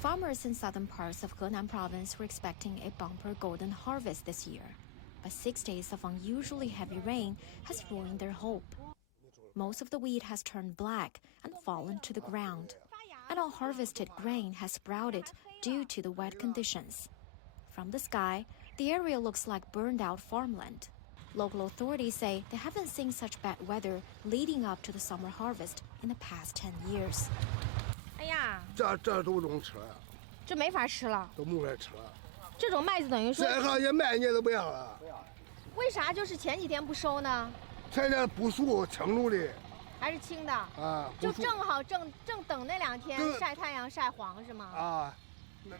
Farmers in southern parts of Henan Province were expecting a bumper golden harvest this year, but 6 days of unusually heavy rain has ruined their hope. Most of the wheat has turned black and fallen to the ground, and unharvested grain has sprouted due to the wet conditions. From the sky, the area looks like burned-out farmland. Local authorities say they haven't seen such bad weather leading up to the summer harvest in the past 10 years. 哎呀，这都能吃了，这没法吃了，都没法吃了。这种麦子等于说，这行也卖你都不要了。为啥就是前几天不收呢？现在不熟，青熟的。还是青的啊，就正好正等那2天晒太阳晒黄是吗？啊，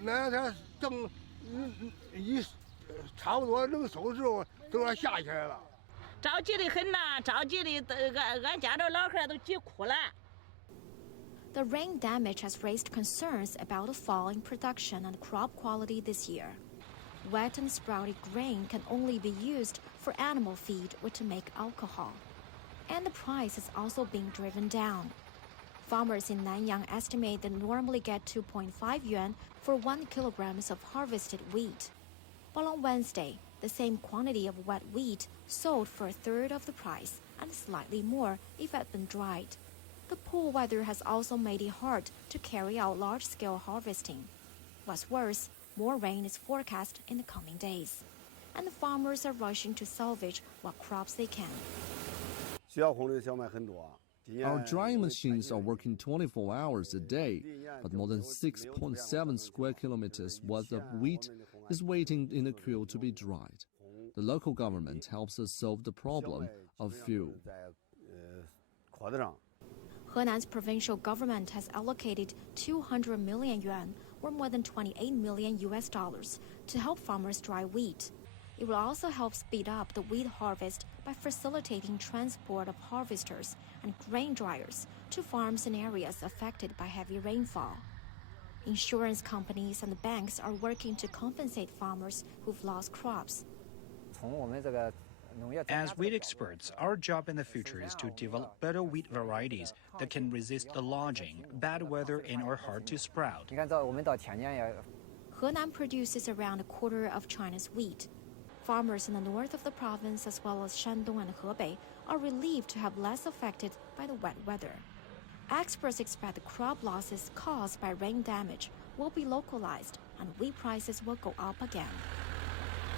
那天正差不多能收的时候，都要下起来了。着急的很呐，着急的，俺家这老汉都急哭了。The rain damage has raised concerns about the fall in production and crop quality this year. Wet and sprouted grain can only be used for animal feed or to make alcohol. And the price is also being driven down. Farmers in Nanyang estimate they normally get 2.5 yuan for 1 kilogram of harvested wheat. While on Wednesday, the same quantity of wet wheat sold for a third of the price and slightly more if it had been dried. The poor weather has also made it hard to carry out large-scale harvesting. What's worse, more rain is forecast in the coming days, and the farmers are rushing to salvage what crops they can. Our drying machines are working 24 hours a day, but more than 6.7 square kilometers worth of wheat is waiting in a queue to be dried. The local government helps us solve the problem of fuel. Henan's provincial government has allocated 200 million yuan, or more than $28 million, to help farmers dry wheat. It will also help speed up the wheat harvest by facilitating transport of harvesters and grain dryers to farms in areas affected by heavy rainfall. Insurance companies and banks are working to compensate farmers who've lost crops. As wheat experts, our job in the future is to develop better wheat varieties that can resist the lodging, bad weather, and are hard to sprout. Henan produces around a quarter of China's wheat. Farmers in the north of the province, as well as Shandong and Hebei, are relieved to have less affected by the wet weather. Experts expect the crop losses caused by rain damage will be localized and wheat prices will go up again.